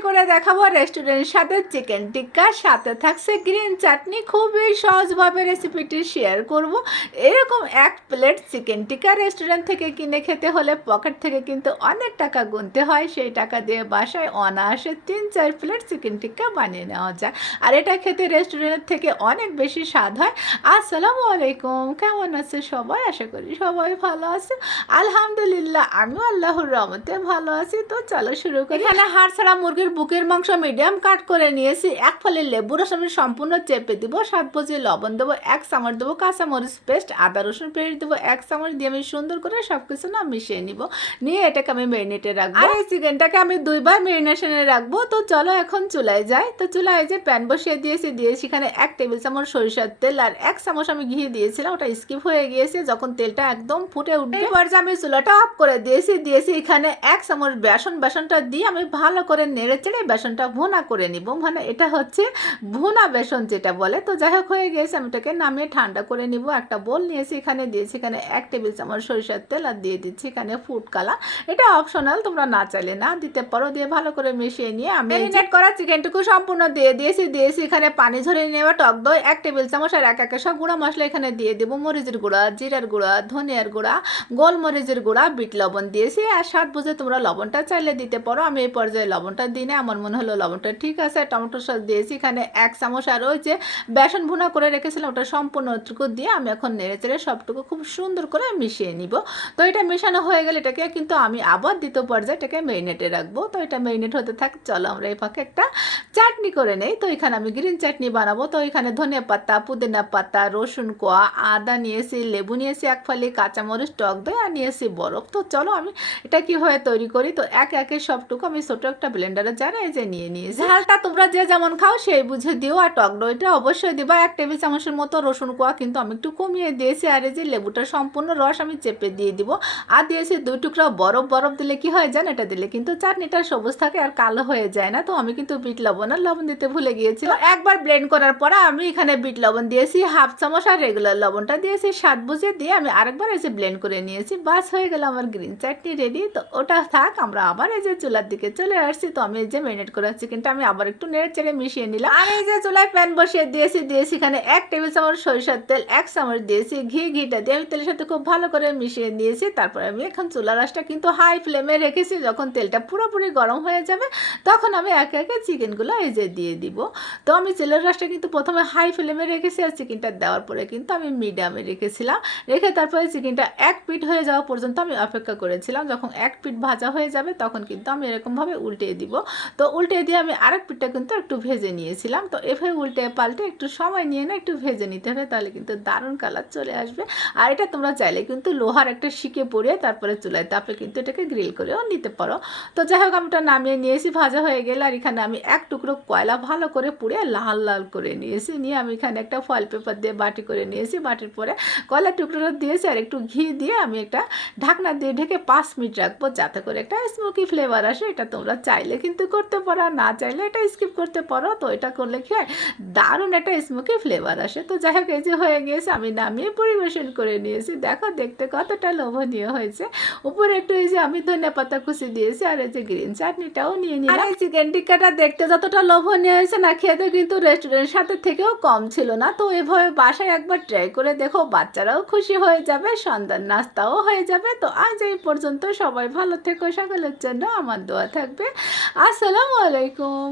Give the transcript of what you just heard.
going করে দেখাবো রেস্টুরেন্টের সাথে চিকেন টিক্কা সাথে থাকছে গ্রিন চাটনি খুবই সহজভাবে রেসিপিটি শেয়ার করব। এরকম এক প্লেট চিকেন টিক্কা রেস্টুরেন্ট থেকে কিনে খেতে হলে পকেট থেকে কিন্তু অনেক টাকা গুনতে হয়। সেই টাকা দিয়ে বাসায় অনায়াসে তিন চার প্লেট চিকেন টিক্কা বানিয়ে নেওয়া যায়। আর এটা খেতে রেস্টুরেন্ট থেকে অনেক বেশি স্বাদ হয়। আসসালামু আলাইকুম, কেমন আছে সবাই? আশা করি সবাই ভালো আছে। আলহামদুলিল্লাহ, আমিও আল্লাহর রহমতে ভালো আছি। তো চলো শুরু করি। এখানে হাড় ছাড়া মুরগির বুকের মাংস মিডিয়াম কাট করে নিয়েছি। এক ফলে লেবু রস আমি সম্পূর্ণ চেপে দিব। সাত বজি লবণ দেবো এক চামচ দেবো কাঁচামরিচ পেস্ট আদা রসুন পেস্ট দেবো এক চামচ দিয়ে আমি সুন্দর করে সব কিছু না মিশিয়ে নিব। নিয়ে এটাকে আমি মেরিনেটে রাখব। আর এই চিকেনটাকে আমি দুইবার মেরিনেশনে রাখব। তো চলো এখন চুলায় যাই। তো চুলায় যে প্যান বসিয়ে দিয়েছি দিয়েছি এখানে এক টেবিল চামচ সরিষার তেল আর এক চামচ আমি ঘি দিয়েছিলাম। ওটা স্কিপ হয়ে গিয়েছে। যখন তেলটা একদম ফুটে উঠবে। এবার যে আমি চুলাটা অফ করে দিয়েছি দিয়েছি এখানে এক চামচ বেসন। বেসনটা দিয়ে আমি ভালো করে নেড়ে চেড়ে বেসনটা ভুনা করে নিব। মানে এটা হচ্ছে ভুনা বেসন যেটা বলে। তো যাই হোক, হয়ে গেছে। আমি এটাকে নামিয়ে ঠান্ডা করে নিব। একটা বোল নিয়েছি এখানে, দিয়েছি এখানে এক টেবিল চামচ সরিষার তেল আর দিয়ে দিচ্ছি এখানে ফুড কালার। এটা অপশনাল তোমরা না চাইলে না দিতে পারো। দিয়ে ভালো করে মিশিয়ে নিয়ে আমি ম্যারিনেট করা চিকেনটুকু সম্পূর্ণ দিয়ে দিয়েছি। দিয়েছি এখানে পানি ঝরে নেওয়া টক দই, এক টেবিল চামচ আর এক একে সব গুঁড়া মশলা এখানে দিয়ে দেবো। মরিচের গুঁড়া, জিরার গুঁড়া, ধনিয়ার গুঁড়া, গোলমরিচের গুঁড়া, বিট লবণ দিয়েছি। আর স্বাদ বুঝে তোমরা লবণটা চাইলে দিতে পারো। আমি এই পর্যায়ে লবণটা দিই না আমার মনে হলো লবণটা ঠিক আছে টমেটো সস দিয়েছি, এখানে এক চামচ আর ওই যে বেসন ভুনা করে রেখেছিলাম, ওটা সম্পূর্ণটুকু দিয়ে আমি এখন নেড়ে চেড়ে সবটুকু খুব সুন্দর করে মিশিয়ে নিব। তো এটা মেশানো হয়ে গেলে এটাকে কিন্তু আমি আবার দ্বিতীয় পর্যায়ে এটাকে মেরিনেটে রাখব। তো এটা মেরিনেট হতে থাক, চলো আমরা এই ফাঁকে একটা চাটনি করে নেই। তো এখানে আমি গ্রিন চাটনি বানাবো। তো এখানে ধনিয়া পাতা, পুদিনা পাতা, রসুন কোয়া, আদা নিয়েছি, লেবু নিয়েছি এক ফালি, কাঁচামরিচ, টক দই আর নিয়েছি বরফ। তো চলো আমি এটা কীভাবে তৈরি করি? তো এক একে সবটুকু আমি ছোটো একটা ব্লেন্ডারে জানা এই যে নিয়ে নিয়েছি ঝালটা তোমরা যে যেমন খাও সেই বুঝে দিও। আর টক দইটা অবশ্যই দিবা। এক টেবিল চামচের মতো রসুন কোয়া কিন্তু আমি একটু কমিয়ে দিয়েছি। আর এই যে লেবুটা সম্পূর্ণ রস আমি চেপে দিয়ে দিব। আর দিয়েছি দুই টুকরা বরফ। বরফ দিলে কি হয় জান? এটা দিলে কিন্তু চাটনিটা সবুজ থাকে আর কালো হয়ে যায় না। তো আমি কিন্তু বিট লবণ আর লবণ দিতে ভুলে গিয়েছিলাম। একবার ব্লেন্ড করার পরে আমি এখানে বিট লবণ দিয়েছি। হাফ চামচ আর রেগুলার লবণটা দিয়েছি। স্বাদ বুঝে দিয়ে আমি আরেকবার এসে ব্লেন্ড করে নিয়েছি। বাস হয়ে গেল আমার গ্রিন চাটনি রেডি। তো ওটা থাক, আমরা আবার এই যে চুলার দিকে চলে আসছি। তো আমি এই যে ম্যারিনেট করা চিকেনটা আমি আবার একটু নেড়ে চেড়ে মিশিয়ে নিলাম। আর এই যে চুলায় প্যান বসিয়ে দিয়েছি দিয়েছি এখানে এক টেবিল চামচ সরিষার তেল, এক চামচ দিয়েছি ঘি, ঘিটা দিয়ে আমি তেলের সাথে খুব ভালো করে মিশিয়ে দিয়েছি তারপরে আমি এখন চুলা রাসটা কিন্তু হাই ফ্লেমে রেখেছি, যখন তেলটা পুরোপুরি গরম হয়ে যাবে, তখন আমি একে একে চিকেনগুলো এই যে দিয়ে দিব। তো আমি তেলের রাসটা কিন্তু প্রথমে হাই ফ্লেমে রেখেছি আর চিকেনটা দেওয়ার পরে কিন্তু আমি মিডিয়ামে রেখেছিলাম। রেখে তারপরে চিকেনটা এক পিট হয়ে যাওয়া পর্যন্ত আমি অপেক্ষা করেছিলাম, যখন এক পিট ভাজা হয়ে যাবে, তখন কিন্তু আমি এরকমভাবে উল্টে দিব। তো উল্টে দিয়ে আমি আরেক পিঠটা কিন্তু একটু ভেজে নিয়েছিলাম। তো এভাবে উল্টে পাল্টে একটু সময় নিয়ে না একটু ভেজে নিতে হবে, তাহলে কিন্তু দারুণ কালার চলে আসবে। আর এটা তোমরা চাইলে কিন্তু লোহার একটা শিকে পরিয়ে তারপরে চুলায় তাপে কিন্তু এটাকে গ্রিল করেও নিতে পারো। তো যাই হোক আমি ওটা নামিয়ে নিয়েছি, ভাজা হয়ে গেলে আর এখানে আমি এক টুকরো কয়লা ভালো করে পুড়ে লাল লাল করে নিয়েছি। নিয়ে আমি এখানে একটা ফয়েল পেপার দিয়ে বাটি করে নিয়েছি। বাটির পরে কয়লা টুকরোটা দিয়েছি আর একটু ঘি দিয়ে আমি একটা ঢাকনা দিয়ে ঢেকে পাঁচ মিনিট রাখব, যাতে করে একটা স্মোকি ফ্লেভার আসে। এটা তোমরা চাইলে কিন্তু করতে পারো না চাইলে এটা স্কিপ করতে পারো। তো এটা করলে কি হয়? দারুণ একটা স্মোকি ফ্লেভার আসে। তো যাই হোক, এই যে হয়ে গিয়েছে, আমি নামিয়ে পরিবেশন করে নিয়েছি। দেখো, দেখতে কতটা লোভনীয় হয়েছে। উপরে একটু এই যে আমি ধনে পাতা কুচি দিয়েছি, আর এই যে গ্রিন চাটনিটাও নিয়ে নিলাম। আর চিকেন টিক্কাটা দেখতে যতটা লোভনীয় হয়েছে, না খেতে কিন্তু রেস্টুরেন্টের সাথে থেকেও কম ছিল না। তো এভাবে বাসায় একবার ট্রাই করে দেখো, বাচ্চারাও খুশি হয়ে যাবে, সন্ধ্যার নাস্তাও হয়ে যাবে। তো আজ এই পর্যন্ত সবাই ভালো থেকো। সকলের জন্য আমার দোয়া থাকবে। আসসালামু আলাইকুম।